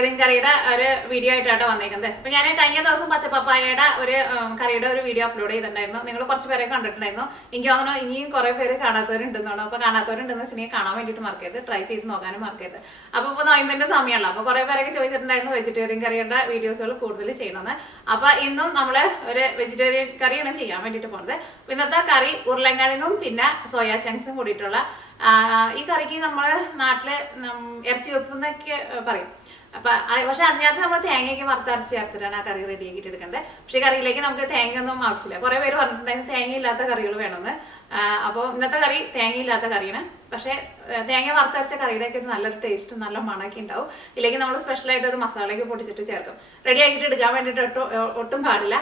Vegetarian കറിയുടെ ഒരു video ആയിട്ടാണ് വന്നേക്കുന്നത്. അപ്പോൾ ഞാൻ കഴിഞ്ഞ ദിവസം പച്ചപ്പപ്പായയുടെ ഒരു കറിയുടെ ഒരു വീഡിയോ അപ്ലോഡ് ചെയ്തിട്ടുണ്ടായിരുന്നു. നിങ്ങൾ കുറച്ച് പേരെ കണ്ടിട്ടുണ്ടായിരുന്നു. എനിക്ക് തോന്നുന്നു ഇനിയും കുറേ പേര് കാണാത്തവരുണ്ടെന്നാണ്. അപ്പോൾ കാണാത്തവരുണ്ടെന്ന് വെച്ചിട്ടുണ്ടെങ്കിൽ കാണാൻ വേണ്ടിയിട്ട് മറക്കരുത്, ട്രൈ ചെയ്ത് നോക്കാനും മറക്കരുത്. അപ്പോൾ ഇപ്പോൾ നോയമ്പിൻ്റെ സമയമുള്ള അപ്പോൾ കുറേ പേരൊക്കെ ചോദിച്ചിട്ടുണ്ടായിരുന്നു വെജിറ്റേറിയൻ കറിയുടെ വീഡിയോസുകൾ കൂടുതൽ ചെയ്യണമെന്ന്. അപ്പോൾ ഇന്നും നമ്മൾ ഒരു വെജിറ്റേറിയൻ കറിയാണ് ചെയ്യാൻ വേണ്ടിയിട്ട് പോകുന്നത്. ഇന്നത്തെ കറി ഉരുളൻകിഴങ്ങും പിന്നെ സോയാ ചങ്ക്സും കൂടിയിട്ടുള്ള ഈ കറിക്ക് നമ്മൾ നാട്ടില് ഇറച്ചി വെപ്പ് എന്നൊക്കെ പറയും. പക്ഷെ അതിനകത്ത് നമ്മൾ തേങ്ങയൊക്കെ വറുത്തരച്ച് ചേർത്തിട്ടാണ് ആ കറി റെഡി ആക്കിയിട്ട് എടുക്കുന്നത്. പക്ഷെ കറിയിലേക്ക് നമുക്ക് തേങ്ങയൊന്നും ആവശ്യമില്ല. കുറെ പേര് പറഞ്ഞിട്ടുണ്ടായിരുന്നു തേങ്ങയില്ലാത്ത കറികൾ വേണമെന്ന്. അപ്പോൾ ഇന്നത്തെ കറി തേങ്ങയില്ലാത്ത കറിയാണ്. പക്ഷേ തേങ്ങ വറുത്തരച്ച കറിയുടെ ഒക്കെ നല്ലൊരു ടേസ്റ്റ് നല്ല മണമൊക്കെ ഉണ്ടാവും. ഇല്ലെങ്കിൽ നമ്മൾ സ്പെഷ്യലായിട്ട് ഒരു മസാലയൊക്കെ പൊടിച്ചിട്ട് ചേർക്കും. റെഡി ആക്കിയിട്ട് എടുക്കാൻ വേണ്ടിയിട്ട് ഒട്ടും പാടില്ല.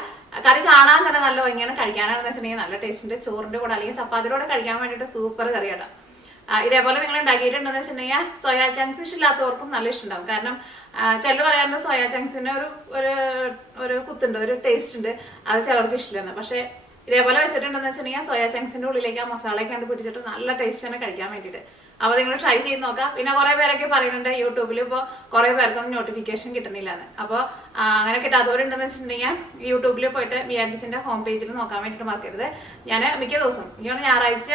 കറി കാണാൻ തന്നെ നല്ല ഭംഗിയാണ്. കഴിക്കാനാണെന്ന് വെച്ചിട്ടുണ്ടെങ്കിൽ നല്ല ടേസ്റ്റിന്റെ ചോറിന്റെ കൂടെ അല്ലെങ്കിൽ ചപ്പാത്തിയുടെ കൂടെ കഴിക്കാൻ വേണ്ടിയിട്ട് സൂപ്പർ കറിയാണ്. ഇതേപോലെ നിങ്ങൾ ഉണ്ടാക്കിയിട്ടുണ്ടെന്ന് വെച്ചിട്ടുണ്ടെങ്കിൽ സോയാ ചങ്ക്സ് ഇഷ്ടമില്ലാത്തവർക്കും നല്ല ഇഷ്ടമുണ്ടാവും. കാരണം ചിലർ പറയാറുണ്ട് സോയാ ചങ്ക്സിന് ഒരു കുത്തുണ്ട്, ഒരു ടേസ്റ്റ് ഉണ്ട്, അത് ചിലർക്ക് ഇഷ്ടമില്ലെന്ന്. പക്ഷേ ഇതേപോലെ വെച്ചിട്ടുണ്ടെന്ന് വെച്ചിട്ടുണ്ടെങ്കിൽ സോയാ ചങ്ക്സിന്റെ ഉള്ളിലേക്ക് ആ മസാലയൊക്കെ കണ്ട് പിടിച്ചിട്ട് നല്ല ടേസ്റ്റ് ആണ് കഴിക്കാൻ വേണ്ടിയിട്ട്. അപ്പോൾ നിങ്ങൾ ട്രൈ ചെയ്ത് നോക്കാം. പിന്നെ കുറേ പേരൊക്കെ പറയുന്നുണ്ട് യൂട്യൂബിൽ ഇപ്പോൾ കുറേ പേർക്കൊന്നും നോട്ടിഫിക്കേഷൻ കിട്ടുന്നില്ലാന്ന്. അപ്പോൾ അങ്ങനെ കിട്ടാത്തവരുണ്ടെന്ന് വെച്ചിട്ടുണ്ടെങ്കിൽ യൂട്യൂബിൽ പോയിട്ട് മിയാൻഡിച്ചിൻ്റെ ഹോം പേജിൽ നോക്കാൻ വേണ്ടിയിട്ട് മറക്കരുത്. ഞാൻ മിക്ക ദിവസവും എനിക്ക് ഞായറാഴ്ച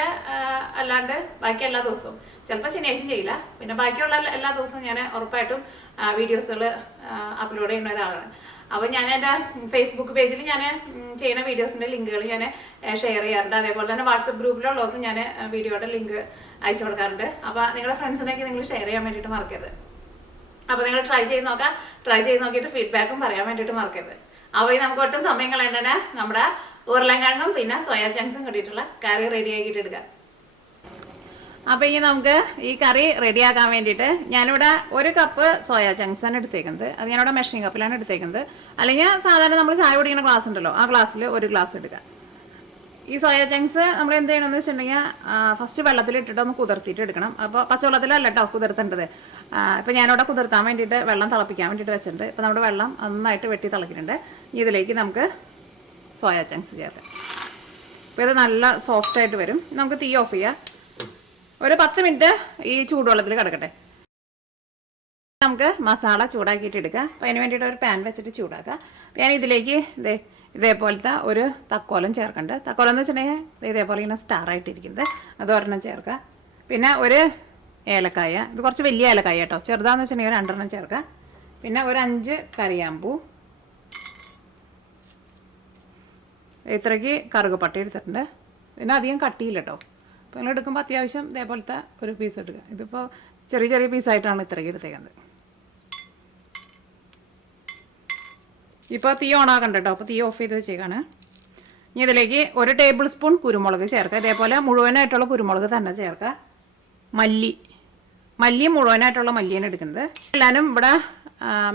അല്ലാണ്ട് ബാക്കി എല്ലാ ദിവസവും, ചിലപ്പോൾ ശനിയാഴ്ചയും ചെയ്യില്ല, പിന്നെ ബാക്കിയുള്ള എല്ലാ ദിവസവും ഞാൻ ഉറപ്പായിട്ടും വീഡിയോസുകൾ അപ്ലോഡ് ചെയ്യുന്ന ഒരാളാണ്. അപ്പോൾ ഞാൻ എൻ്റെ ഫേസ്ബുക്ക് പേജിൽ ഞാൻ ചെയ്യുന്ന വീഡിയോസിൻ്റെ ലിങ്കുകൾ ഞാൻ ഷെയർ ചെയ്യാറുണ്ട്. അതേപോലെ തന്നെ വാട്സപ്പ് ഗ്രൂപ്പിലുള്ളവർക്ക് ഞാൻ വീഡിയോയുടെ ലിങ്ക് അയച്ചു കൊടുക്കാറുണ്ട്. അപ്പോൾ നിങ്ങളുടെ ഫ്രണ്ട്സിനൊക്കെ നിങ്ങൾ ഷെയർ ചെയ്യാൻ വേണ്ടിയിട്ട് മറക്കരുത്. അപ്പോൾ നിങ്ങൾ ട്രൈ ചെയ്ത് നോക്കാം. ട്രൈ ചെയ്ത് നോക്കിയിട്ട് ഫീഡ്ബാക്കും പറയാൻ വേണ്ടിയിട്ട് മറക്കരുത്. അപ്പോൾ ഈ നമുക്ക് ഒട്ടും സമയം കളയേണ്ടതന്നെ നമ്മുടെ ഉരുളൻകിഴങ്ങും പിന്നെ സോയാ ചങ്ക്സും കൂടിയിട്ടുള്ള കറി റെഡി ആക്കിയിട്ട് എടുക്കാം. അപ്പോൾ ഇനി നമുക്ക് ഈ കറി റെഡിയാക്കാൻ വേണ്ടിയിട്ട് ഞാനിവിടെ 1 കപ്പ് സോയാ ചങ്ക്സ് ആണ് എടുത്തേക്കുന്നത്. അത് ഞാനിവിടെ മെഷറിംഗ് കപ്പിലാണ് എടുത്തേക്കുന്നത്. അല്ലെങ്കിൽ സാധാരണ നമ്മൾ ചായ കുടിക്കുന്ന ഗ്ലാസ് ഉണ്ടല്ലോ, ആ ഗ്ലാസ്സിൽ 1 ഗ്ലാസ് എടുക്കുക. ഈ സോയാ ചങ്ക്സ് നമ്മൾ എന്ത് ചെയ്യണമെന്ന് വെച്ചിട്ടുണ്ടെങ്കിൽ ഫസ്റ്റ് വെള്ളത്തിലിട്ടിട്ട് ഒന്ന് കുതിർത്തിയിട്ട് എടുക്കണം. അപ്പോൾ പച്ചവെള്ളത്തിലല്ല കേട്ടോ കുതിർത്തേണ്ടത്. ഇപ്പോൾ ഞാനിവിടെ കുതിർത്താൻ വേണ്ടിയിട്ട് വെള്ളം തിളപ്പിക്കാൻ വേണ്ടിയിട്ട് വെച്ചിട്ടുണ്ട്. ഇപ്പോൾ നമ്മുടെ വെള്ളം നന്നായിട്ട് വെട്ടി തിളക്കിയിട്ടുണ്ട്. ഇതിലേക്ക് നമുക്ക് സോയാ ചങ്ക്സ് ചേർക്കാം. അപ്പോൾ ഇത് നല്ല സോഫ്റ്റായിട്ട് വരും. നമുക്ക് തീ ഓഫ് ചെയ്യാം. ഒരു 10 മിനിറ്റ് ഈ ചൂടുവെള്ളത്തിൽ കിടക്കട്ടെ. നമുക്ക് മസാല ചൂടാക്കിയിട്ട് എടുക്കാം. അപ്പോൾ അതിന് വേണ്ടിയിട്ട് ഒരു പാൻ വെച്ചിട്ട് ചൂടാക്കുക. ഞാൻ ഇതിലേക്ക് ഇതേപോലത്തെ ഒരു തക്കോലം ചേർക്കുന്നുണ്ട്. തക്കോലം എന്ന് വെച്ചിട്ടുണ്ടെങ്കിൽ ഇതേപോലെ ഇങ്ങനെ സ്റ്റാറായിട്ടിരിക്കുന്നത് അത് ഒരെണ്ണം ചേർക്കുക. പിന്നെ ഒരു ഏലക്കായ, ഇത് കുറച്ച് വലിയ ഏലക്കായ കേട്ടോ, ചെറുതാന്ന് വെച്ചിട്ടുണ്ടെങ്കിൽ 2 എണ്ണം ചേർക്കുക. പിന്നെ ഒരു 5 കറിയാമ്പൂ, ഇത്രയ്ക്ക് കറുകപ്പട്ട എടുത്തിട്ടുണ്ട്. പിന്നെ അധികം കട്ടിയില്ല കേട്ടോ. അപ്പോൾ നിങ്ങൾ എടുക്കുമ്പോൾ അത്യാവശ്യം ഇതേപോലത്തെ ഒരു പീസ് എടുക്കുക. ഇതിപ്പോൾ ചെറിയ ചെറിയ പീസായിട്ടാണ് ഇത്രയ്ക്ക് എടുത്തേക്കുന്നത്. ഇപ്പോൾ തീ ഓണാക്കണ്ട കേട്ടോ. അപ്പോൾ തീ ഓഫ് ചെയ്ത് വെച്ചേക്കാണ്. ഇനി ഇതിലേക്ക് 1 ടേബിൾ സ്പൂൺ കുരുമുളക് ചേർക്കുക. ഇതേപോലെ മുഴുവനായിട്ടുള്ള കുരുമുളക് തന്നെ ചേർക്കുക. മല്ലി മുഴുവനായിട്ടുള്ള മല്ലിയാണ് എടുക്കുന്നത്. എല്ലാവരും ഇവിടെ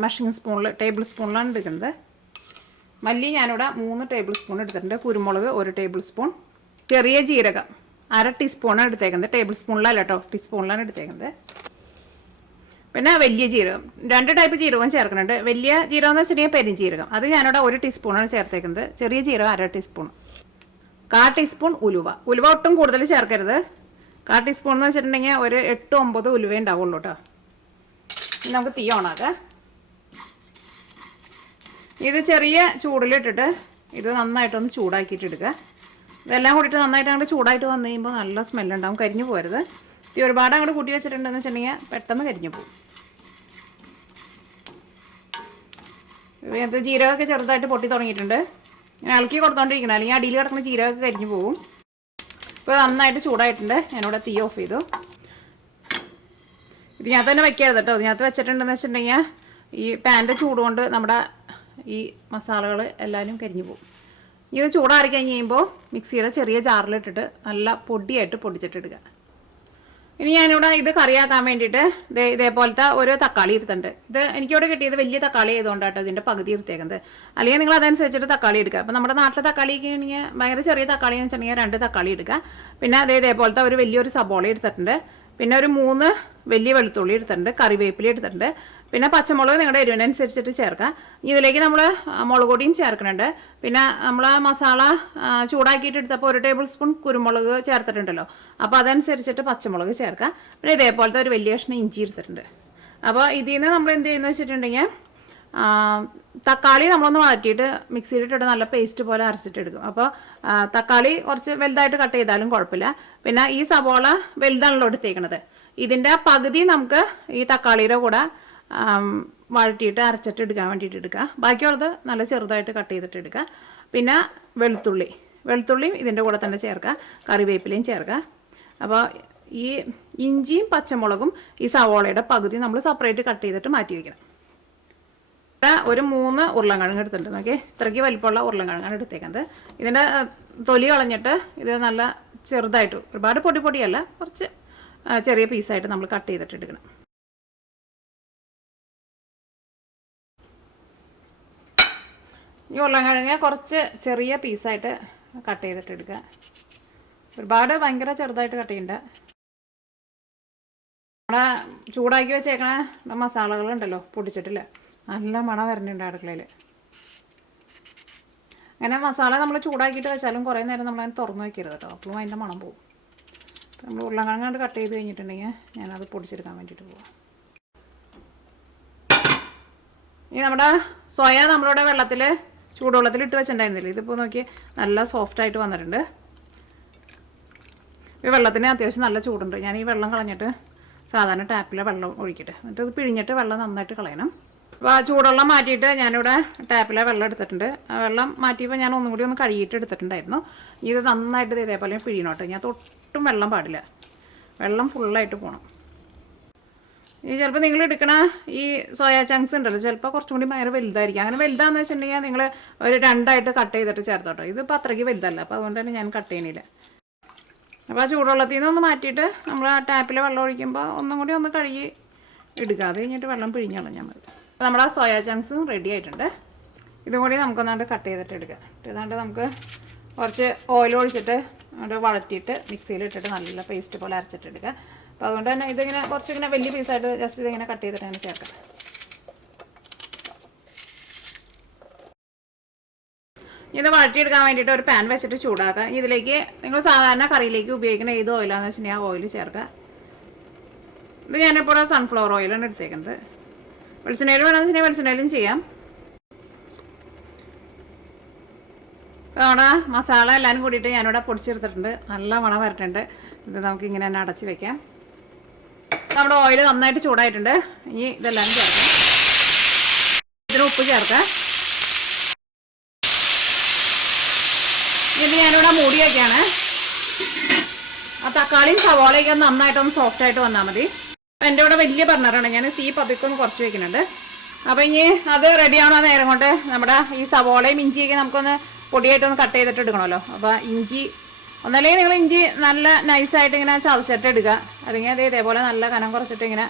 മെഷറിംഗ് സ്പൂണിൽ ടേബിൾ സ്പൂണിലാണ് എടുക്കുന്നത്. മല്ലി ഞാനിവിടെ 3 ടേബിൾ സ്പൂൺ എടുത്തിട്ടുണ്ട്. കുരുമുളക് 1 ടേബിൾ സ്പൂൺ. ചെറിയ ജീരകം 1/2 ടീസ്പൂണാണ് എടുത്തേക്കുന്നത്. ടേബിൾ സ്പൂണിലല്ല കേട്ടോ, ടീസ്പൂണിലാണ് എടുത്തേക്കുന്നത്. പിന്നെ വലിയ ജീരകം, 2 ടൈപ്പ് ജീരകം ചേർക്കുന്നുണ്ട്. വലിയ ജീരകം എന്ന് വെച്ചിട്ടുണ്ടെങ്കിൽ പെരുംജീരകം, അത് ഞാനിവിടെ 1 ടീസ്പൂണാണ് ചേർത്തേക്കുന്നത്. ചെറിയ ജീരകം 1/2 ടീസ്പൂൺ. 1/4 ടീസ്പൂൺ ഉലുവ ഒട്ടും കൂടുതൽ ചേർക്കരുത്. 1/4 ടീസ്പൂൺ എന്ന് വെച്ചിട്ടുണ്ടെങ്കിൽ ഒരു 8-9 ഉലുവ ഉണ്ടാവുള്ളൂ കേട്ടോ. നമുക്ക് തീ ഓണാക്കാം. ഇത് ചെറിയ ചൂടിലിട്ടിട്ട് ഇത് നന്നായിട്ടൊന്ന് ചൂടാക്കിയിട്ട് എടുക്കുക. ഇതെല്ലാം കൂടിയിട്ട് നന്നായിട്ട് അങ്ങോട്ട് ചൂടായിട്ട് വന്നു കഴിയുമ്പോൾ നല്ല സ്മെല്ലുണ്ടാവും. കരിഞ്ഞു പോരുത്. തീ ഒരുപാട് അങ്ങോട്ട് കൂട്ടി വെച്ചിട്ടുണ്ടെന്ന് വെച്ചിട്ടുണ്ടെങ്കിൽ പെട്ടെന്ന് കരിഞ്ഞു പോകും. ഇത് ജീരകമൊക്കെ ചെറുതായിട്ട് പൊട്ടി തുടങ്ങിയിട്ടുണ്ട്. ഞാൻ ഇളക്കി കൊടുത്തോണ്ടിരിക്കണം, അല്ലെങ്കിൽ അടിയിൽ കിടക്കുന്ന ജീരകമൊക്കെ കരിഞ്ഞു പോകും. ഇപ്പോൾ നന്നായിട്ട് ചൂടായിട്ടുണ്ട്. ഞാനിവിടെ തീ ഓഫ് ചെയ്തു. ഇതിനകത്ത് തന്നെ വെക്കരുത് കേട്ടോ. ഇതിനകത്ത് വെച്ചിട്ടുണ്ടെന്ന് വെച്ചിട്ടുണ്ടെങ്കിൽ ഈ പാൻ്റെ ചൂട് കൊണ്ട് നമ്മുടെ ഈ മസാലകൾ എല്ലാവരും കരിഞ്ഞു പോകും. ഇത് ചൂടാറി കഴിഞ്ഞ് കഴിയുമ്പോൾ മിക്സിയുടെ ചെറിയ ജാറിലിട്ടിട്ട് നല്ല പൊടിയായിട്ട് പൊടിച്ചിട്ടെടുക്കുക. ഇനി ഞാനിവിടെ ഇത് കറിയാക്കാൻ വേണ്ടിയിട്ട് ഇതേപോലത്തെ ഒരു തക്കാളി എടുത്തിട്ടുണ്ട്. ഇത് എനിക്കിവിടെ കിട്ടിയത് വലിയ തക്കാളി ആയതുകൊണ്ടാട്ടോ ഇതിൻ്റെ പകുതി എടുത്തേക്കുന്നത്. അല്ലെങ്കിൽ നിങ്ങൾ അതനുസരിച്ചിട്ട് തക്കാളി എടുക്കുക. അപ്പോൾ നമ്മുടെ നാട്ടിലെ തക്കാളിക്ക് ആണെങ്കിൽ ഭയങ്കര ചെറിയ തക്കാളി എന്ന് വെച്ചിട്ടുണ്ടെങ്കിൽ 2 തക്കാളി എടുക്കുക. പിന്നെ ഇതേപോലത്തെ ഒരു വലിയൊരു സബോള എടുത്തിട്ടുണ്ട്. പിന്നെ ഒരു 3 വലിയ വെളുത്തുള്ളി എടുത്തിട്ടുണ്ട്. കറിവേപ്പില എടുത്തിട്ടുണ്ട്. പിന്നെ പച്ചമുളക് നിങ്ങളുടെ എരിവിനനുസരിച്ചിട്ട് ചേർക്കാം. ഇതിലേക്ക് നമ്മൾ മുളക് പൊടിയും ചേർക്കുന്നുണ്ട്. പിന്നെ നമ്മൾ മസാല ചൂടാക്കിയിട്ട് എടുത്തപ്പോൾ 1 ടേബിൾ സ്പൂൺ കുരുമുളക് ചേർത്തിട്ടുണ്ടല്ലോ, അപ്പോൾ അതനുസരിച്ചിട്ട് പച്ചമുളക് ചേർക്കാം. പിന്നെ ഇതേപോലത്തെ ഒരു വലിയ കഷ്ണം ഇഞ്ചി എടുത്തിട്ടുണ്ട്. അപ്പോൾ ഇതിൽ നിന്ന് നമ്മൾ എന്ത് ചെയ്യുന്നത് വെച്ചിട്ടുണ്ടെങ്കിൽ തക്കാളി നമ്മളൊന്ന് വഴറ്റിയിട്ട് മിക്സിയിലിട്ടിട്ട് നല്ല പേസ്റ്റ് പോലെ അരച്ചിട്ടെടുക്കും. അപ്പോൾ തക്കാളി കുറച്ച് വലുതായിട്ട് കട്ട് ചെയ്താലും കുഴപ്പമില്ല. പിന്നെ ഈ സവോള വലുതാണല്ലോ എടുത്തേക്കണത്, ഇതിൻ്റെ പകുതി നമുക്ക് ഈ തക്കാളിയുടെ കൂടെ വഴറ്റിയിട്ട് അരച്ചിട്ട് എടുക്കാൻ വേണ്ടിയിട്ട് എടുക്കുക. ബാക്കിയുള്ളത് നല്ല ചെറുതായിട്ട് കട്ട് ചെയ്തിട്ട് എടുക്കുക. പിന്നെ വെളുത്തുള്ളിയും ഇതിൻ്റെ കൂടെ തന്നെ ചേർക്കുക, കറിവേപ്പിലയും ചേർക്കുക. അപ്പോൾ ഈ ഇഞ്ചിയും പച്ചമുളകും ഈ സവോളയുടെ പകുതി നമ്മൾ സെപ്പറേറ്റ് കട്ട് ചെയ്തിട്ട് മാറ്റി വയ്ക്കണം. ഒരു 3 ഉരുളൻകിഴങ്ങ് എടുത്തിട്ടുണ്ട്. നോക്കി, ഇത്രയ്ക്ക് വലിപ്പമുള്ള ഉരുളൻകിഴങ്ങാണ് എടുത്തേക്കുന്നത്. ഇതിൻ്റെ തൊലി കളഞ്ഞിട്ട് ഇത് നല്ല ചെറുതായിട്ട്, ഒരുപാട് പൊടിയല്ല, കുറച്ച് ചെറിയ പീസായിട്ട് നമ്മൾ കട്ട് ചെയ്തിട്ട് എടുക്കണം. ഈ ഉരുളൻകിഴങ്ങ് കുറച്ച് ചെറിയ പീസായിട്ട് കട്ട് ചെയ്തിട്ട് എടുക്കുക. ഒരുപാട് ഭയങ്കര ചെറുതായിട്ട് കട്ട് ചെയ്യണ്ട. നമ്മുടെ ചൂടാക്കി വെച്ചേക്കണ മസാലകളുണ്ടല്ലോ, പൊടിച്ചിട്ടില്ല, നല്ല മണം വരുന്നുണ്ട് അടുക്കളയിൽ. അങ്ങനെ മസാല നമ്മൾ ചൂടാക്കിയിട്ട് വെച്ചാലും കുറേ നേരം നമ്മളതിന് തുറന്ന് വയ്ക്കരുത് കേട്ടോ, അപ്പോഴും അതിൻ്റെ മണം പോകും. നമ്മൾ ഉരുളൻകിഴങ്ങ് കട്ട് ചെയ്ത് കഴിഞ്ഞിട്ടുണ്ടെങ്കിൽ ഞാനത് പൊടിച്ചെടുക്കാൻ വേണ്ടിയിട്ട് പോവാം. ഇനി നമ്മുടെ സോയ നമ്മളിവിടെ ചൂടുവെള്ളത്തിൽ ഇട്ട് വെച്ചിട്ടുണ്ടായിരുന്നില്ല, ഇതിപ്പോൾ നോക്കി നല്ല സോഫ്റ്റായിട്ട് വന്നിട്ടുണ്ട്. ഈ വെള്ളത്തിന് അത്യാവശ്യം നല്ല ചൂടുണ്ട്. ഞാൻ ഈ വെള്ളം കളഞ്ഞിട്ട് സാധാരണ ടാപ്പിലെ വെള്ളം ഒഴിക്കട്ടെ, എന്നിട്ട് ഇത് പിഴിഞ്ഞിട്ട് വെള്ളം നന്നായിട്ട് കളയണം. അപ്പോൾ ആ ചൂടുവെള്ളം മാറ്റിയിട്ട് ഞാനിവിടെ ടാപ്പിലെ വെള്ളം എടുത്തിട്ടുണ്ട്. ആ വെള്ളം മാറ്റിയപ്പോൾ ഞാൻ ഒന്നും കൂടി ഒന്ന് കഴുകിയിട്ട് എടുത്തിട്ടുണ്ടായിരുന്നു. ഇത് നന്നായിട്ട് ഇതേപോലെ പിഴിയണോട്ടെ, ഞാൻ തൊട്ടും വെള്ളം പാടില്ല, വെള്ളം ഫുള്ളായിട്ട് പോകണം. ഈ ചിലപ്പോൾ നിങ്ങൾ എടുക്കണ ഈ സോയ ചങ്ക്സ് ഉണ്ടല്ലോ, ചിലപ്പോൾ കുറച്ചും കൂടി ഭയങ്കര വലുതായിരിക്കും. അങ്ങനെ വലുതാണെന്ന് വെച്ചിട്ടുണ്ടെങ്കിൽ നിങ്ങൾ ഒരു 2 കട്ട് ചെയ്തിട്ട് ചേർത്തോട്ടോ. ഇതിപ്പോൾ അത്രയ്ക്ക് വലുതല്ല, അപ്പോൾ അതുകൊണ്ട് തന്നെ ഞാൻ കട്ട് ചെയ്യണില്ല. അപ്പോൾ ആ ചൂടുവെള്ളത്തിൽ നിന്ന് ഒന്ന് മാറ്റിയിട്ട് നമ്മൾ ആ ടാപ്പിൽ വെള്ളം ഒഴിക്കുമ്പോൾ ഒന്നും കൂടി ഒന്ന് കഴുകി എടുക്കുക. അത് കഴിഞ്ഞിട്ട് വെള്ളം പിഴിഞ്ഞോളാം മതി. അപ്പോൾ നമ്മുടെ ആ സോയ ചങ്ക്സും റെഡി ആയിട്ടുണ്ട്. ഇതും കൂടി നമുക്കൊന്നാണ്ട് കട്ട് ചെയ്തിട്ട് എടുക്കാം. ഏതാണ്ട് നമുക്ക് കുറച്ച് ഓയിൽ ഒഴിച്ചിട്ട് അത് വഴറ്റിയിട്ട് മിക്സിയിലിട്ടിട്ട് നല്ല പേസ്റ്റ് പോലെ അരച്ചിട്ടെടുക്കുക. അപ്പോൾ അതുകൊണ്ട് തന്നെ ഇതിങ്ങനെ കുറച്ചിങ്ങനെ വലിയ പീസായിട്ട് ജസ്റ്റ് ഇതിങ്ങനെ കട്ട് ചെയ്തിട്ട് അങ്ങനെ ചേർക്കാം. ഇത് വഴറ്റിയെടുക്കാൻ വേണ്ടിയിട്ട് ഒരു പാൻ വെച്ചിട്ട് ചൂടാക്കുക. ഇതിലേക്ക് നിങ്ങൾ സാധാരണ കറിയിലേക്ക് ഉപയോഗിക്കുന്ന ഏത് ഓയിലാണെന്ന് വെച്ചിട്ടുണ്ടെങ്കിൽ ആ ഓയിൽ ചേർക്കുക. ഇത് ഞാനിപ്പോൾ സൺഫ്ലവർ ഓയിലാണ് എടുത്തേക്കുന്നത്. വെളിച്ചെണ്ണയിൽ വേണമെന്ന് വെച്ചിട്ടുണ്ടെങ്കിൽ വെളിച്ചെണ്ണയിലും ചെയ്യാം. നമ്മുടെ മസാല എല്ലാവരും കൂടിയിട്ട് ഞാനിവിടെ പൊടിച്ചെടുത്തിട്ടുണ്ട്, നല്ല മണം വരട്ടുണ്ട്. ഇത് നമുക്ക് ഇങ്ങനെ തന്നെ അടച്ച് വെക്കാം. നമ്മുടെ ഓയിൽ നന്നായിട്ട് ചൂടായിട്ടുണ്ട്. ഇനി ഇതെല്ലാം ചേർക്കാം. ഇതിന് ഉപ്പ് ചേർക്കാം. ഇത് ഞാനിവിടെ മൂടി വയ്ക്കുകയാണ്. ആ തക്കാളിയും സവാളയൊക്കെ നന്നായിട്ടൊന്ന് സോഫ്റ്റായിട്ട് വന്നാൽ മതി. അപ്പം എൻ്റെ ഇവിടെ വലിയ ബർണറാണ്, ഞാൻ തീ പതുക്കൊന്ന് കുറച്ച് വെക്കുന്നുണ്ട്. അപ്പോൾ ഇനി അത് റെഡിയാവണ നേരം കൊണ്ട് നമ്മുടെ ഈ സവാളയും ഇഞ്ചിയൊക്കെ നമുക്കൊന്ന് പൊടിയായിട്ടൊന്ന് കട്ട് ചെയ്തിട്ട് എടുക്കണമല്ലോ. അപ്പോൾ ഇഞ്ചി ഒന്നല്ലെങ്കിൽ നിങ്ങൾ ഇഞ്ചി നല്ല നൈസായിട്ട് ഇങ്ങനെ ചതച്ചിട്ട് എടുക്കുക, അല്ലെങ്കിൽ അത് ഇതേപോലെ നല്ല കനം കുറച്ചിട്ട് ഇങ്ങനെ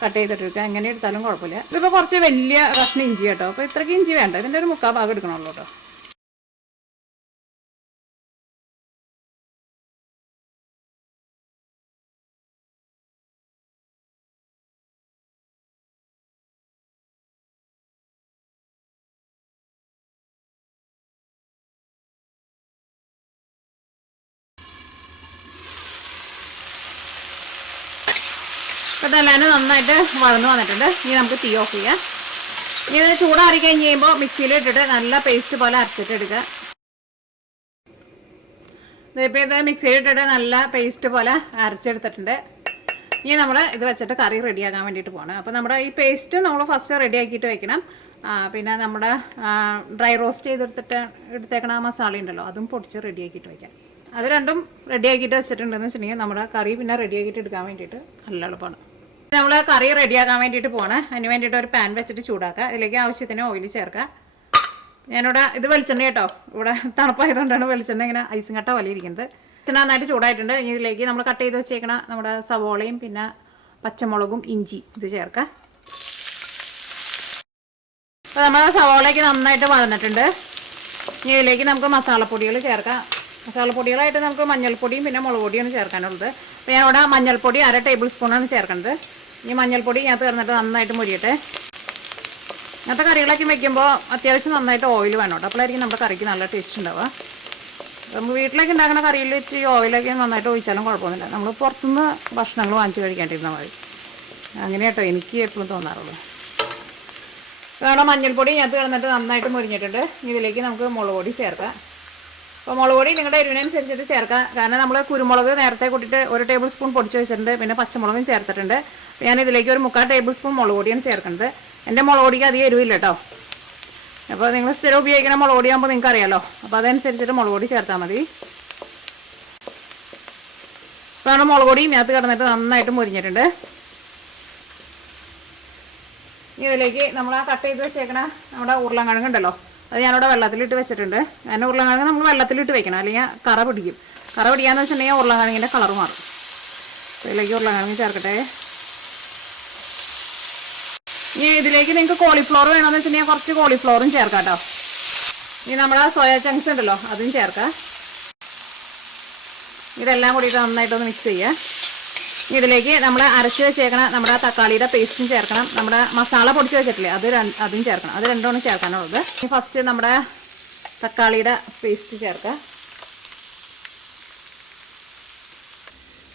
കട്ട് ചെയ്തിട്ട് എടുക്കുക. എങ്ങനെ എടുത്താലും കുഴപ്പമില്ല. ഇതിപ്പോൾ കുറച്ച് വലിയ കഷ്ണം ഇഞ്ചി കേട്ടോ, അപ്പോൾ ഇത്രയ്ക്ക് ഇഞ്ചി വേണ്ട, ഇതിൻ്റെ ഒരു 3/4 ഭാഗം എടുക്കണമല്ലോ കേട്ടോ. അപ്പോൾ ഇതെല്ലാം നന്നായിട്ട് വഴന്നു വന്നിട്ടുണ്ട്. ഇനി നമുക്ക് തീ ഓഫ് ചെയ്യാം. ഇനി ഇത് ചൂടാറി കഴിഞ്ഞ് കഴിയുമ്പോൾ മിക്സിയിൽ ഇട്ടിട്ട് നല്ല പേസ്റ്റ് പോലെ അരച്ചിട്ട് എടുക്കുക. ഇതിപ്പോൾ ഇത് മിക്സിയിൽ ഇട്ടിട്ട് നല്ല പേസ്റ്റ് പോലെ അരച്ചെടുത്തിട്ടുണ്ട്. ഇനി നമ്മൾ ഇത് വെച്ചിട്ട് കറി റെഡിയാക്കാൻ വേണ്ടിയിട്ട് പോകണം. അപ്പോൾ നമ്മുടെ ഈ പേസ്റ്റ് നമ്മൾ ഫസ്റ്റ് റെഡിയാക്കിയിട്ട് വെക്കണം. പിന്നെ നമ്മുടെ ഡ്രൈ റോസ്റ്റ് എടുത്തേക്കണ മസാല ഉണ്ടല്ലോ, അതും പൊടിച്ച് റെഡിയാക്കിയിട്ട് വയ്ക്കാം. അത് രണ്ടും റെഡിയാക്കിയിട്ട് വെച്ചിട്ടുണ്ടെന്ന് വെച്ചിട്ടുണ്ടെങ്കിൽ നമ്മുടെ കറി പിന്നെ റെഡിയാക്കിയിട്ട് എടുക്കാൻ വേണ്ടിയിട്ട് നല്ല എളുപ്പമാണ്. നമ്മൾ കറി റെഡിയാക്കാൻ വേണ്ടിയിട്ട് പോകണം. അതിന് വേണ്ടിയിട്ട് ഒരു പാൻ വെച്ചിട്ട് ചൂടാക്കുക. അതിലേക്ക് ആവശ്യത്തിന് ഓയിൽ ചേർക്കുക. ഞാനിവിടെ ഇത് വെളിച്ചെണ്ണ കേട്ടോ, ഇവിടെ തണുപ്പായതുകൊണ്ടാണ് വെളിച്ചെണ്ണ ഇങ്ങനെ ഐസും കട്ട പോലെ ഇരിക്കുന്നത്. വെളിച്ചെണ്ണ നന്നായിട്ട് ചൂടായിട്ടുണ്ട്. ഇനി ഇതിലേക്ക് നമ്മൾ കട്ട് ചെയ്ത് വെച്ചേക്കണ നമ്മുടെ സവോളയും പിന്നെ പച്ചമുളകും ഇഞ്ചി ഇത് ചേർക്കുക. അപ്പോൾ നമ്മൾ സവോളയ്ക്ക് നന്നായിട്ട് വഴന്നിട്ടുണ്ട്. ഇനി ഇതിലേക്ക് നമുക്ക് മസാലപ്പൊടികൾ ചേർക്കാം. മസാലപ്പൊടികളായിട്ട് നമുക്ക് മഞ്ഞൾപ്പൊടിയും പിന്നെ മുളക് പൊടിയാണ് ചേർക്കാനുള്ളത്. അപ്പോൾ ഞാൻ ഇവിടെ മഞ്ഞൾപ്പൊടി 1/2 ടേബിൾ സ്പൂണാണ് ചേർക്കുന്നത്. ഇനി മഞ്ഞൾപ്പൊടി ഞാൻ തീർന്നിട്ട് നന്നായിട്ട് മുരിയട്ടെ. ഇങ്ങനത്തെ കറികളൊക്കെ വയ്ക്കുമ്പോൾ അത്യാവശ്യം നന്നായിട്ട് ഓയിൽ വേണം കേട്ടോ, അപ്പോഴായിരിക്കും നമ്മുടെ കറിക്ക് നല്ല ടേസ്റ്റ് ഉണ്ടാവുക. നമുക്ക് വീട്ടിലേക്ക് ഉണ്ടാക്കുന്ന കറിയിൽ ഇച്ചിരി ഓയിലൊക്കെ നന്നായിട്ട് ഒഴിച്ചാലും കുഴപ്പമൊന്നുമില്ല. നമ്മൾ പുറത്തുനിന്ന് ഭക്ഷണങ്ങൾ വാങ്ങിച്ച് കഴിക്കാണ്ടിരുന്നാൽ മതി. അങ്ങനെ കേട്ടോ എനിക്ക് എപ്പോഴും തോന്നാറുള്ളൂ. കാരണം മഞ്ഞൾപ്പൊടി ഇതിനകത്ത് കിടന്നിട്ട് നന്നായിട്ട് മുരിഞ്ഞിട്ടുണ്ട്. ഇതിലേക്ക് നമുക്ക് മുളക് പൊടി ചേർക്കാം. അപ്പോൾ മുളക് പൊടി നിങ്ങളുടെ എരിവിനനുസരിച്ചിട്ട് ചേർക്കാം. കാരണം നമ്മൾ കുരുമുളക് നേരത്തെ കൂട്ടിയിട്ട് 1 ടേബിൾ സ്പൂൺ പൊടിച്ച് വെച്ചിട്ടുണ്ട്. പിന്നെ പച്ചമുളകും ചേർത്തിട്ടുണ്ട്. ഞാൻ ഇതിലേക്ക് ഒരു 3/4 ടേബിൾ സ്പൂൺ മുളക് പൊടിയാണ് ചേർക്കുന്നത്. എൻ്റെ മുളക് പൊടിക്ക് അധികം എരിവില്ല കേട്ടോ. അപ്പോൾ നിങ്ങൾ സ്ഥിരം ഉപയോഗിക്കുന്ന മുളക് പൊടിയാകുമ്പോൾ നിങ്ങൾക്ക് അറിയാമല്ലോ. അപ്പോൾ അതനുസരിച്ചിട്ട് മുളക് പൊടി ചേർത്താൽ മതി. കാരണം മുളക് പൊടി ഇതിനകത്ത് കിടന്നിട്ട് നന്നായിട്ട് മുരിഞ്ഞിട്ടുണ്ട്. ഇതിലേക്ക് നമ്മൾ കട്ട് ചെയ്ത് വെച്ചേക്കണ നമ്മുടെ ഉരുളൻകിഴങ്ങ് ഉണ്ടല്ലോ, അത് ഞാനിവിടെ വെള്ളത്തിലിട്ട് വെച്ചിട്ടുണ്ട്. കാരണം ഉരുളൻകിഴങ്ങ് നമ്മൾ വെള്ളത്തിലിട്ട് വെക്കണം, അല്ലെങ്കിൽ കറ പിടിക്കും. കറ പിടിക്കാന്ന് വെച്ചിട്ടുണ്ടെങ്കിൽ ഉരുളൻകിഴങ്ങിൻ്റെ കളർ മാറും. ഇതിലേക്ക് ഉരുളൻകിഴങ്ങ് ചേർക്കട്ടെ. ഇനി ഇതിലേക്ക് നിങ്ങൾക്ക് കോളിഫ്ലവർ വേണമെന്ന് വെച്ചിട്ടുണ്ടെങ്കിൽ കുറച്ച് കോളിഫ്ലവറും ചേർക്കാം കേട്ടോ. ഇനി നമ്മുടെ സോയ ചങ്ക്സ് ഉണ്ടല്ലോ അതും ചേർക്കാം. ഇതെല്ലാം കൂടിയിട്ട് നന്നായിട്ടൊന്ന് മിക്സ് ചെയ്യുക. ഇതിലേക്ക് നമ്മൾ അരച്ച് വെച്ചേക്കണം നമ്മുടെ തക്കാളിയുടെ പേസ്റ്റും ചേർക്കണം. നമ്മുടെ മസാല പൊടിച്ച് വെച്ചിട്ടില്ലേ അതും ചേർക്കണം. അത് രണ്ടുമാണ് ചേർക്കാനുള്ളത്. ഇനി ഫസ്റ്റ് നമ്മുടെ തക്കാളിയുടെ പേസ്റ്റ് ചേർക്കാം.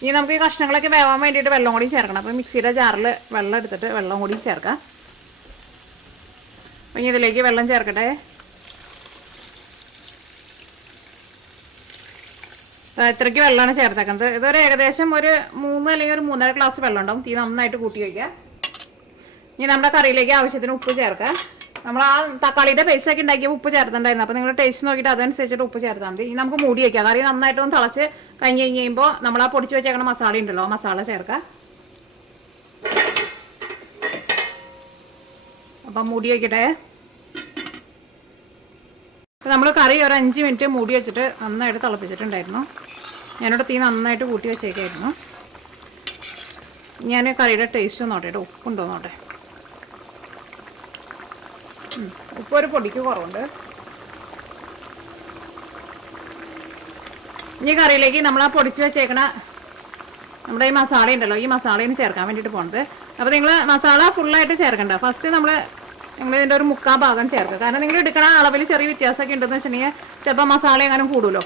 ഇനി നമുക്ക് ഈ കഷ്ണങ്ങളൊക്കെ വേവാൻ വേണ്ടിയിട്ട് വെള്ളം കൂടി ചേർക്കണം. അപ്പോൾ മിക്സിയുടെ ജാറിൽ വെള്ളം എടുത്തിട്ട് വെള്ളം കൂടി ചേർക്കാം. അപ്പം ഇനി ഇതിലേക്ക് വെള്ളം ചേർക്കട്ടെ. ഇത്രയ്ക്ക് വെള്ളമാണ് ചേർത്തേക്കുന്നത്. ഇതൊരു ഏകദേശം ഒരു 3 അല്ലെങ്കിൽ ഒരു 3.5 ഗ്ലാസ് വെള്ളം ഉണ്ടാവും. തീ നന്നായിട്ട് കൂട്ടി വയ്ക്കുക. ഇനി നമ്മുടെ കറിയിലേക്ക് ആവശ്യത്തിന് ഉപ്പ് ചേർക്കാം. നമ്മൾ ആ തക്കാളിയുടെ പേസ്റ്റൊക്കെ ഉണ്ടാക്കിയ ഉപ്പ് ചേർത്തിട്ടുണ്ടായിരുന്നു. അപ്പോൾ നിങ്ങൾ ടേസ്റ്റ് നോക്കിയിട്ട് അതനുസരിച്ചിട്ട് ഉപ്പ് ചേർത്താൽ മതി. ഇനി നമുക്ക് മൂടി വയ്ക്കാം. കറി നന്നായിട്ടൊന്ന് തിളച്ച് കഴിഞ്ഞ് കഴിയുമ്പോൾ നമ്മൾ ആ പൊടിച്ച് വെച്ചേക്കണ മസാല ഉണ്ടല്ലോ, ആ മസാല ചേർക്കാം. അപ്പം മൂടി വയ്ക്കട്ടെ. നമ്മൾ കറി ഒരു 5 മിനിറ്റ് മൂടി വെച്ചിട്ട് നന്നായിട്ട് തിളപ്പിച്ചിട്ടുണ്ടായിരുന്നു. ഞാനിവിടെ തീ നന്നായിട്ട് കൂട്ടി വെച്ചേക്കായിരുന്നു. ഞാൻ കറിയുടെ ടേസ്റ്റ് ഒന്ന് നോട്ടെ, ഉപ്പുണ്ടോ നോട്ടെ. ഉപ്പ് ഒരു പൊടിക്ക് കുറവുണ്ട്. ഇനി കറിയിലേക്ക് നമ്മൾ ആ പൊടിച്ച് വെച്ചേക്കണ നമ്മുടെ ഈ മസാല ഉണ്ടല്ലോ, ഈ മസാലയാണ് ചേർക്കാൻ വേണ്ടിയിട്ട് പോകുന്നത്. അപ്പോൾ നിങ്ങൾ മസാല ഫുള്ളായിട്ട് ചേർക്കണ്ട. ഫസ്റ്റ് നിങ്ങൾ ഇതിൻ്റെ ഒരു 3/4 ഭാഗം ചേർക്കുക. കാരണം നിങ്ങൾ എടുക്കണ അളവിൽ ചെറിയ വ്യത്യാസമൊക്കെ ഉണ്ടെന്ന് വെച്ചിട്ടുണ്ടെങ്കിൽ ചിലപ്പോൾ മസാല എങ്ങാനും കൂടുമല്ലോ.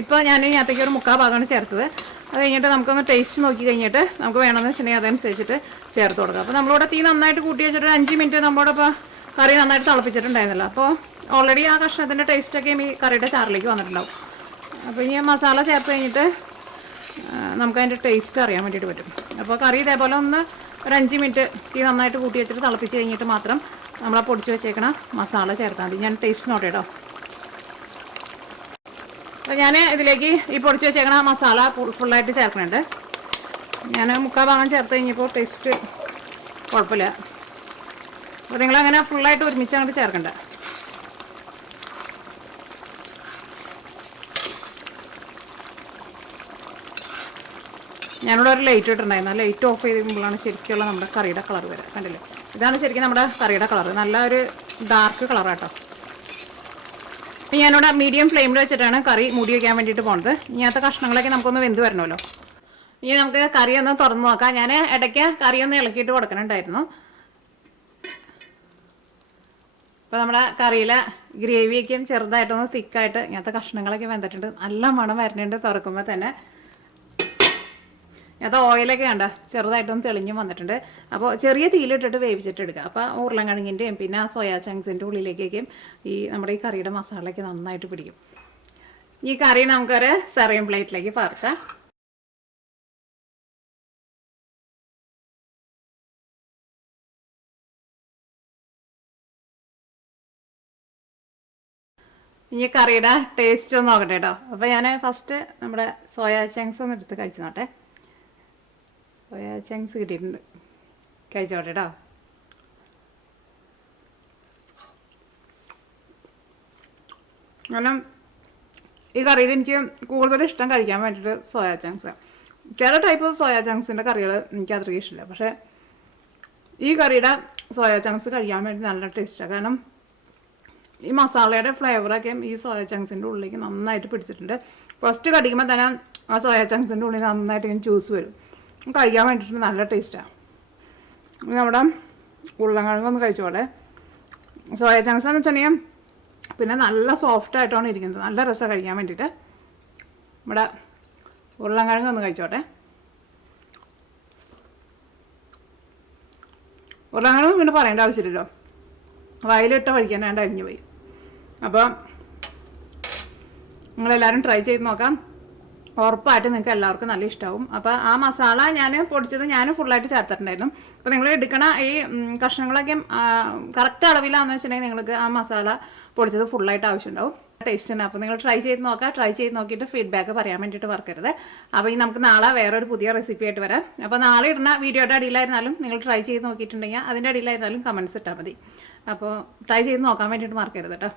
ഇപ്പോൾ ഞാൻ ഇതിനകത്തേക്ക് ഒരു 3/4 ഭാഗമാണ് ചേർത്തത്. അത് കഴിഞ്ഞിട്ട് നമുക്കൊന്ന് ടേസ്റ്റ് നോക്കി കഴിഞ്ഞിട്ട് നമുക്ക് വേണമെന്ന് വെച്ചിട്ടുണ്ടെങ്കിൽ അതനുസരിച്ചിട്ട് ചേർത്ത് കൊടുക്കുക. അപ്പോൾ നമ്മളിവിടെ തീ നന്നായിട്ട് കൂട്ടി വെച്ചിട്ട് 5 മിനിറ്റ് നമ്മുടെ ഇപ്പോൾ കറി നന്നായിട്ട് തിളപ്പിച്ചിട്ടുണ്ടായിരുന്നല്ലോ. അപ്പോൾ ഓൾറെഡി ആ കഷ്ണത്തിൻ്റെ ടേസ്റ്റൊക്കെ ഈ കറിയുടെ ചാറിലേക്ക് വന്നിട്ടുണ്ടാവും. അപ്പോൾ ഇനി മസാല ചേർത്ത് കഴിഞ്ഞിട്ട് നമുക്ക് അതിൻ്റെ ടേസ്റ്റ് അറിയാൻ വേണ്ടിയിട്ട് പറ്റും. അപ്പോൾ കറി ഇതേപോലെ ഒന്ന് ഒരു 5 മിനിറ്റ് തീ നന്നായിട്ട് കൂട്ടി വെച്ചിട്ട് തിളപ്പിച്ച് കഴിഞ്ഞിട്ട് മാത്രം നമ്മളാ പൊടിച്ച് വെച്ചേക്കണ മസാല ചേർത്താൽ മതി. ഞാൻ ടേസ്റ്റ് നോട്ടെ കേട്ടോ. അപ്പോൾ ഞാൻ ഇതിലേക്ക് ഈ പൊടിച്ച് വെച്ചേക്കണ മസാല ഫുള്ളായിട്ട് ചേർക്കുന്നുണ്ട്. ഞാൻ 3/4 ഭാഗം ചേർത്ത് കഴിഞ്ഞപ്പോൾ ടേസ്റ്റ് കുഴപ്പമില്ല. അപ്പോൾ നിങ്ങളങ്ങനെ ഫുള്ളായിട്ട് ഒരുമിച്ച് അങ്ങോട്ട് ചേർക്കണ്ട. ഞാനിവിടെ ഒരു ലൈറ്റ് ഇട്ടിട്ടുണ്ടായിരുന്നു. ആ ലൈറ്റ് ഓഫ് ചെയ്ത് കഴിയുമ്പോഴാണ് ശരിക്കുള്ള നമ്മുടെ കറിയുടെ കളർ വരിക. കണ്ടില്ലേ, ഇതാണ് ശരിക്കും നമ്മുടെ കറിയുടെ കളർ. നല്ല ഒരു ഡാർക്ക് കളറാട്ടോ. ഞാനിവിടെ മീഡിയം ഫ്ലെയിമിൽ വെച്ചിട്ടാണ് കറി മൂടി വയ്ക്കാൻ വേണ്ടിയിട്ട് പോകുന്നത്. ഇങ്ങനത്തെ കഷ്ണങ്ങളൊക്കെ നമുക്കൊന്ന് വെന്ത് വരണമല്ലോ. ഇനി നമുക്ക് കറി ഒന്ന് തുറന്ന് നോക്കാം. ഞാൻ ഇടയ്ക്ക് കറി ഒന്ന് ഇളക്കിയിട്ട് കൊടുക്കണുണ്ടായിരുന്നു. അപ്പോൾ നമ്മുടെ കറിയിലെ ഗ്രേവിയൊക്കെയും ചെറുതായിട്ടൊന്ന് തിക്കായിട്ട് ഇങ്ങനത്തെ കഷ്ണങ്ങളൊക്കെ വെന്തിട്ടുണ്ട്. നല്ല മണം വരുന്നുണ്ട് തുറക്കുമ്പോൾ തന്നെ. അത് ഓയിലൊക്കെ കണ്ട ചെറുതായിട്ടൊന്ന് തെളിഞ്ഞ് വന്നിട്ടുണ്ട്. അപ്പോൾ ചെറിയ തീയിലിട്ടിട്ട് വേവിച്ചിട്ട് എടുക്കുക. അപ്പോൾ ഉരുളൻകിഴങ്ങിൻ്റെയും പിന്നെ ആ സോയാ ചങ്ക്സിൻ്റെ ഉള്ളിലേക്കൊക്കെയും നമ്മുടെ ഈ കറിയുടെ മസാലയൊക്കെ നന്നായിട്ട് പിടിക്കും. ഈ കറി നമുക്കൊരു സെർവിങ് പ്ലേറ്റിലേക്ക് പകർത്താം. ഇനി കറിയുടെ ടേസ്റ്റ് ഒന്ന് നോക്കട്ടെ കേട്ടോ. അപ്പോൾ ഞാൻ ഫസ്റ്റ് നമ്മുടെ സോയാ ചങ്ക്സ് ഒന്ന് എടുത്ത് കഴിച്ചു നോട്ടെ. സോയാ ചങ്ക്സ് കിട്ടിയിട്ടുണ്ട്, കഴിച്ചോട്ടെ കേട്ടോ. കാരണം ഈ കറിയിൽ എനിക്ക് കൂടുതൽ ഇഷ്ടം കഴിക്കാൻ വേണ്ടിയിട്ട് സോയാ ചങ്ക്സ്. ചില ടൈപ്പ് സോയാ ചങ്ക്സിൻ്റെ കറികൾ എനിക്ക് അത്രയ്ക്ക് ഇഷ്ടമില്ല. പക്ഷേ ഈ കറിയുടെ സോയാ ചങ്ക്സ് കഴിക്കാൻ വേണ്ടി നല്ല ടേസ്റ്റാണ്. കാരണം ഈ മസാലയുടെ ഫ്ലേവറൊക്കെ ഈ സോയ ചങ്ക്സിൻ്റെ ഉള്ളിലേക്ക് നന്നായിട്ട് പിടിച്ചിട്ടുണ്ട്. ഫസ്റ്റ് കടിക്കുമ്പോൾ തന്നെ ആ സോയ ചങ്ക്സിൻ്റെ ഉള്ളിൽ നന്നായിട്ട് ഇങ്ങനെ ജ്യൂസ് വരും. കഴിക്കാൻ വേണ്ടിയിട്ട് നല്ല ടേസ്റ്റാണ്. നമ്മുടെ ഉരുളൻകിഴങ്ങൊന്ന് കഴിച്ചോടെ. സോയ ചങ്ക്സ് എന്ന് വെച്ചിട്ടുണ്ടെങ്കിൽ പിന്നെ നല്ല സോഫ്റ്റായിട്ടാണ് ഇരിക്കുന്നത്. നല്ല രസമാണ് കഴിക്കാൻ വേണ്ടിയിട്ട്. നമ്മുടെ ഉരുളൻകിഴങ്ങൊന്ന് കഴിച്ചോട്ടെ. ഉരുളക്കിഴങ്ങ് പിന്നെ പറയേണ്ട ആവശ്യമില്ലല്ലോ, വയലിട്ട വഴിക്കാനാണ്ട് അരിഞ്ഞു പോയി. അപ്പോൾ നിങ്ങളെല്ലാവരും ട്രൈ ചെയ്ത് നോക്കാം, ഉറപ്പായിട്ട് നിങ്ങൾക്ക് എല്ലാവർക്കും നല്ല ഇഷ്ടമാവും. അപ്പോൾ ആ മസാല ഞാൻ പൊടിച്ചത് ഞാൻ ഫുള്ളായിട്ട് ചേർത്തിട്ടുണ്ടായിരുന്നു. അപ്പോൾ നിങ്ങൾ എടുക്കണ ഈ കഷ്ണങ്ങളൊക്കെ കറക്റ്റ് അളവിലാണെന്ന് വെച്ചിട്ടുണ്ടെങ്കിൽ നിങ്ങൾക്ക് ആ മസാല പൊടിച്ചത് ഫുള്ളായിട്ട് ആവശ്യമുണ്ടാവും. ടേസ്റ്റ് ഉണ്ട്. അപ്പോൾ നിങ്ങൾ ട്രൈ ചെയ്ത് നോക്കുക. ട്രൈ ചെയ്ത് നോക്കിയിട്ട് ഫീഡ്ബാക്ക് പറയാൻ വേണ്ടിയിട്ട് മറക്കരുത്. അപ്പോൾ ഈ നമുക്ക് നാളെ വേറൊരു പുതിയ റെസിപ്പി ആയിട്ട് വരാം. അപ്പോൾ നാളെ ഇടുന്ന വീഡിയോയുടെ അടിയിലായിരുന്നാലും നിങ്ങൾ ട്രൈ ചെയ്ത് നോക്കിയിട്ടുണ്ടെങ്കിൽ അതിൻ്റെ അടിയിലായിരുന്നാലും കമൻസ് ഇട്ടാൽ മതി. അപ്പോൾ ട്രൈ ചെയ്ത് നോക്കാൻ വേണ്ടിയിട്ട് മറക്കരുത് കേട്ടോ.